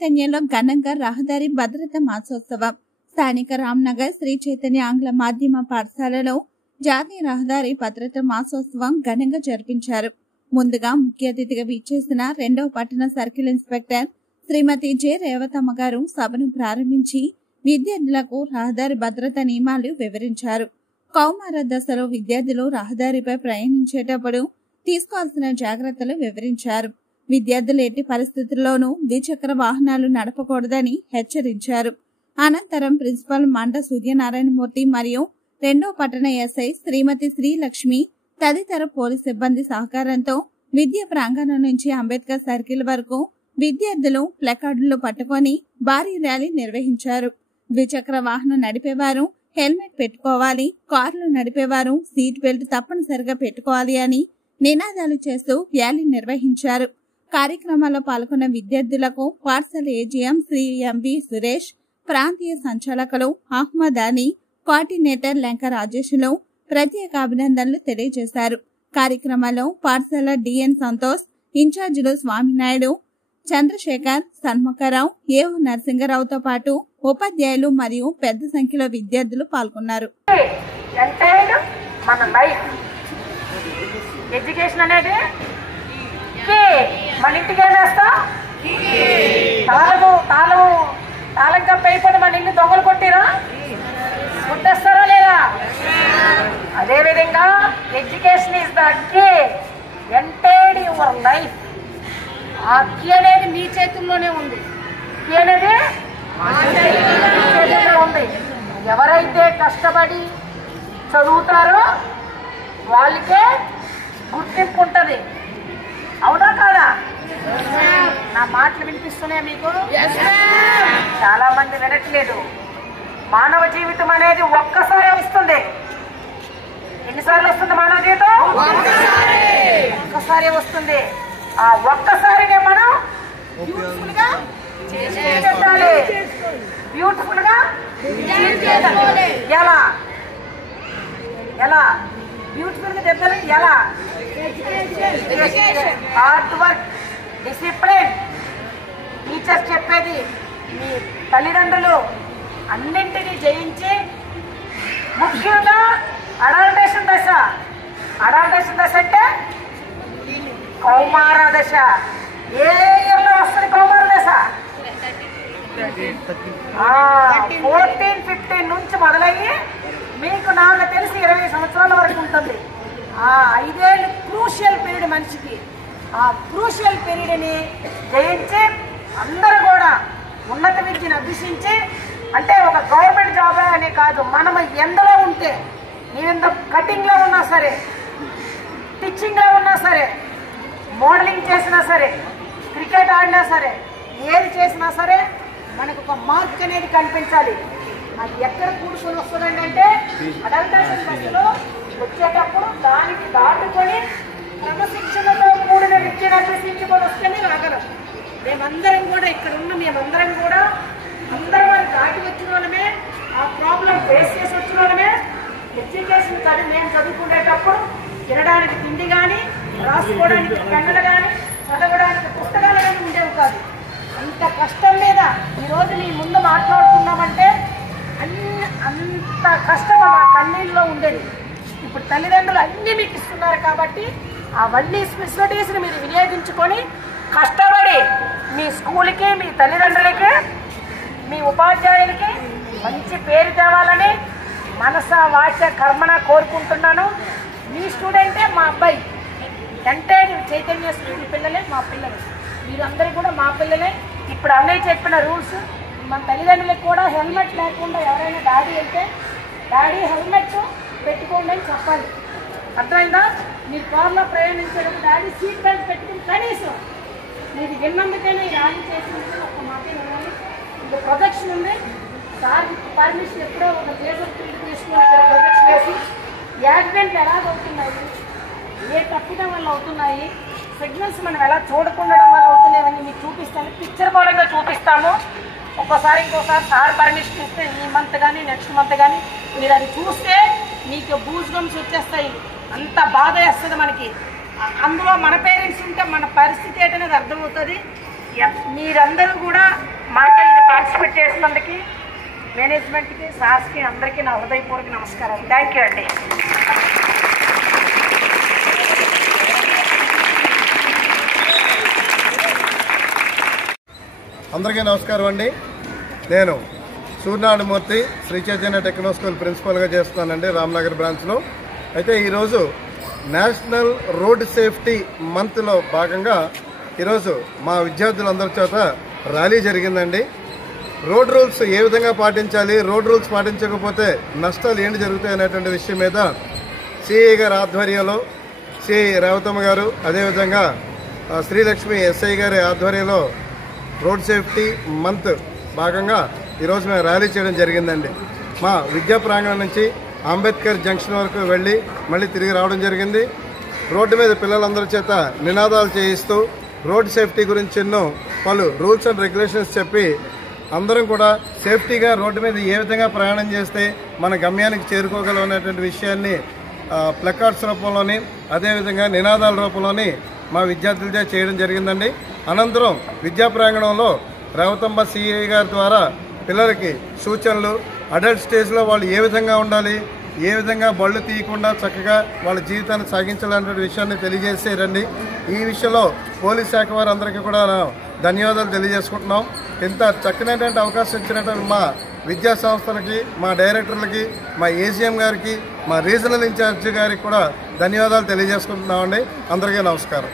చైతన్యలో ఘనంగా రహదారి భద్రత మాసోత్సవం. స్థానిక రామ్నగర్ శ్రీ చైతన్య ఆంగ్ల మాధ్యమ పాఠశాలలో జాతీయ రహదారి భద్రత మాసోత్సవం ఘనంగా జరిపించారు. ముందుగా ముఖ్య అతిథిగా విచ్చేసిన 2వ పట్టణ సర్కిల్ ఇన్స్పెక్టర్ శ్రీమతి జె రేవతమ్మ గారు సభను ప్రారంభించి విద్యార్థులకు రహదారి భద్రత నియమాలు వివరించారు. కౌమార దశలో విద్యార్థులు రహదారిపై ప్రయాణించేటప్పుడు తీసుకోవాల్సిన జాగ్రత్తలు వివరించారు. విద్యార్థులు ఎట్టి పరిస్థితుల్లోనూ ద్విచక్ర వాహనాలు నడపకూడదని హెచ్చరించారు. అనంతరం ప్రిన్సిపల్ మండ సూర్యనారాయణమూర్తి మరియు 2వ పట్టణ ఎస్ఐ శ్రీమతి శ్రీలక్ష్మి తదితర పోలీస్ సిబ్బంది సహకారంతో విద్యా ప్రాంగణం నుంచి అంబేద్కర్ సర్కిల్ వరకు విద్యార్థులు ప్లకార్డులు పట్టుకొని భారీ ర్యాలీ నిర్వహించారు. ద్విచక్ర వాహనం నడిపేవారు హెల్మెట్ పెట్టుకోవాలి, కార్లు నడిపేవారు సీట్ బెల్ట్ తప్పనిసరిగా పెట్టుకోవాలి అని నినాదాలు చేస్తూ ర్యాలీ నిర్వహించారు. కార్యక్రమాల్లో పాల్గొన్న విద్యార్థులకు పాఠశాల ఏజీఎం శ్రీ ఎంవి సురేష్, ప్రాంతీయ సంచాలకులు అహ్మద్ అలీ, కోఆర్డినేటర్ లంక రాజేష్లు ప్రత్యేక అభినందనలు తెలియజేశారు. కార్యక్రమంలో పాఠశాల డిఎన్ సంతోష్, ఇన్ఛార్జీలు స్వామినాయుడు, చంద్రశేఖర్, సన్ముఖరావు, ఏఓ నరసింగరావుతో పాటు ఉపాధ్యాయులు మరియు పెద్ద సంఖ్యలో విద్యార్థులు పాల్గొన్నారు. ఎడ్యుకేషన్ అనేది మన ఇంటికి ఏమేస్తాం, తాళం కప్ప అయిపోతే మన ఇల్లు దొంగలు కొట్టిరా కొట్టేస్తారా లేదా? అదేవిధంగా education is the key entire your life. ఆ కీ అనేది మీ చేతుల్లోనే ఉంది. కీ అనేది చేతుల్లో ఉంది. ఎవరైతే కష్టపడి చదువుతారో వాళ్ళకే గుర్తింపు ఉంటుంది. అవునా కాదా? నా మాటలు వినిపిస్తున్నాయా మీకు? చాలా మంది వినట్లేదు. మానవ జీవితం అనేది ఒక్కసారి వస్తుంది. ఎన్నిసార్లు వస్తుంది మానవ జీవితం? ఒక్కసారి వస్తుంది. ఆ ఒక్కసారినే మనం బ్యూటిఫుల్ గా చేయాలి. బ్యూటిఫుల్ గా ఎలా ఎలా బ్యూటిఫుల్ గా చెప్పాలి? ఎలా? హార్డ్ వర్క్, డిసిప్లిన్, టీచర్స్ చెప్పేది, మీ తల్లిదండ్రులు అన్నింటినీ జయించి ముఖ్యంగా అడల్టేషన్ దశ. అడల్టేషన్ దశ అంటే కౌమార దశ. ఏ ఇయర్లో వస్తుంది కౌమార దశ? 14-15 నుంచి మొదలయ్యి మీకు నాకు తెలిసి 20 సంవత్సరాల వరకు ఉంటుంది. ఆ 5 ఏళ్ళు క్రూషియల్ పీరియడ్ మనిషికి. ఆ క్రూషియల్ పీరియడ్ని జయించి అందరూ కూడా ఉన్నత విద్యను అభ్యసించి, అంటే ఒక గవర్నమెంట్ జాబ్ అనే కాదు, మనం ఎందులో ఉంటే, నీవెంత కటింగ్లో ఉన్నా సరే, టీచింగ్లో ఉన్నా సరే, మోడలింగ్ చేసినా సరే, క్రికెట్ ఆడినా సరే, ఏది చేసినా సరే మనకు ఒక మార్క్ అనేది కనిపించాలి. అది ఎక్కడ కూడుకొని వస్తుందండి అంటే అడల్టేషన్ దశలో వచ్చేటప్పుడు దానికి దాటుకొని క్రమశిక్షణతో కూడిన విద్యను అభ్యసించుకొని వస్తేనే రాగలం. మేమందరం కూడా ఇక్కడ ఉన్న మేమందరం కూడా అందరం దాటి వచ్చిన వాళ్ళమే, ఆ ప్రాబ్లం ఫేస్ చేసి వచ్చిన వాళ్ళమే. ఎడ్యుకేషన్ మేము చదువుకునేటప్పుడు తినడానికి తిండి కానీ, రాసుకోవడానికి పెన్నులు కానీ, చదవడానికి పుస్తకాలు కానీ ఉండేవి కాదు. అంత కష్టం మీద ఈరోజు మీ ముందు మాట్లాడుతున్నామంటే అంత కష్టం మా కన్నీళ్ళలో ఉండేది. ఇప్పుడు తల్లిదండ్రులు అన్నీ మీకు ఇస్తున్నారు కాబట్టి అవన్నీ ఫెసిలిటీస్ని మీరు వినియోగించుకొని కష్టపడి మీ స్కూల్కి, మీ తల్లిదండ్రులకి, మీ ఉపాధ్యాయులకి మంచి పేరు తేవాలని మనస వాచ కర్మణ కోరుకుంటున్నాను. మీ స్టూడెంటే మా అబ్బాయి అంటే చైతన్య స్కూల్ పిల్లలే మా పిల్లలు. మీరందరూ కూడా మా పిల్లలే. ఇప్పుడు అన్నయ్య చెప్పిన రూల్స్ మన తల్లిదండ్రులకు కూడా హెల్మెట్ లేకుండా ఎవరైనా డాడీ వెళ్తే డాడీ హెల్మెట్ పెట్టుకోండి అని చెప్పాలి. అర్థమైందా? మీరు కార్లో ప్రయాణించేటప్పుడు డాడీ సీట్ బెల్ట్ పెట్టుకుని కనీసం మీరు విన్నందుకైనా ఈ ర్యాలీ చేసినందుకు ఒక మాట వినాలి. ఇంకా ప్రొజెక్షన్ ఉంది. సార్ పర్మిషన్ ఎప్పుడో ఒక ప్లేసర్ ఫీల్డ్ తీసుకుని ప్రొజెక్షన్ వేసి యాక్సిడెంట్ ఎలాగవుతున్నాయి, ఏ తప్పిదం వల్ల అవుతున్నాయి, సిగ్నల్స్ మనం ఎలా చూడకుండడం వల్ల అవుతున్నాయని మీకు చూపిస్తాను. పిక్చర్ మూలంగా చూపిస్తాము. ఒక్కోసారి ఇంకోసారి సార్ పర్మిషన్ ఇస్తే ఈ మంత్ కానీ నెక్స్ట్ మంత్ కానీ మీరు అది చూస్తే మీకు బూజ్ గమ్స్ వచ్చేస్తాయి. అంత బాధ వేస్తుంది మనకి. అందులో మన పేరెంట్స్ ఉంటే మన పరిస్థితి ఏంటనేది అర్థమవుతుంది. మీరందరూ కూడా మాతో ఇది పార్టిసిపేట్ చేసినందుకు మేనేజ్మెంట్కి, సార్స్కి అందరికీ నా హృదయపూర్వక నమస్కారాలు. థ్యాంక్ యూ అండి. అందరికీ నమస్కారం అండి. నేను సూర్యనారాయణమూర్తి శ్రీ చైతన్య టెక్నో స్కూల్ ప్రిన్సిపల్గా చేస్తున్నానండి రామ్నగర్ బ్రాంచ్లో. అయితే ఈరోజు నేషనల్ రోడ్ సేఫ్టీ మంత్లో భాగంగా ఈరోజు మా విద్యార్థులందరి చేత ర్యాలీ జరిగిందండి. రోడ్ రూల్స్ ఏ విధంగా పాటించాలి, రోడ్ రూల్స్ పాటించకపోతే నష్టాలు ఏంటి జరుగుతాయి అనేటువంటి విషయం మీద సిఐ గారి ఆధ్వర్యంలో సిఐ రేవతమ్మ గారు, అదేవిధంగా శ్రీలక్ష్మి ఎస్ఐ గారి ఆధ్వర్యంలో రోడ్ సేఫ్టీ మంత్ భాగంగా ఈరోజు మేము ర్యాలీ చేయడం జరిగిందండి. మా విద్యా ప్రాంగణం నుంచి అంబేద్కర్ జంక్షన్ వరకు వెళ్ళి మళ్ళీ తిరిగి రావడం జరిగింది. రోడ్డు మీద పిల్లలందరి చేత నినాదాలు చేయిస్తూ రోడ్ సేఫ్టీ గురించి ఎన్నో పలు రూల్స్ అండ్ రెగ్యులేషన్స్ చెప్పి అందరం కూడా సేఫ్టీగా రోడ్డు మీద ఏ విధంగా ప్రయాణం చేస్తే మన గమ్యానికి చేరుకోగలం అనేటువంటి విషయాన్ని ప్లకార్డ్స్ రూపంలోని, అదేవిధంగా నినాదాల రూపంలోని మా విద్యార్థులతో చేయడం జరిగిందండి. అనంతరం విద్యా ప్రాంగణంలో రేవతమ్మ సిఐ గారి ద్వారా పిల్లలకి సూచనలు, అడల్ట్ స్టేజ్లో వాళ్ళు ఏ విధంగా ఉండాలి, ఏ విధంగా బళ్ళు తీయకుండా చక్కగా వాళ్ళ జీవితాన్ని సాగించాలనే విషయాన్ని తెలియజేసారండి. ఈ విషయంలో పోలీస్ శాఖ వారందరికీ కూడా ధన్యవాదాలు తెలియజేసుకుంటున్నాం. ఇంత చక్కనైనటువంటి అవకాశం ఇచ్చినటువంటి మా విద్యా సంస్థలకి, మా డైరెక్టర్లకి, మా ఏసీఎం గారికి, మా రీజనల్ ఇన్ఛార్జి గారికి కూడా ధన్యవాదాలు తెలియజేసుకుంటున్నామండి. అందరికీ నమస్కారం.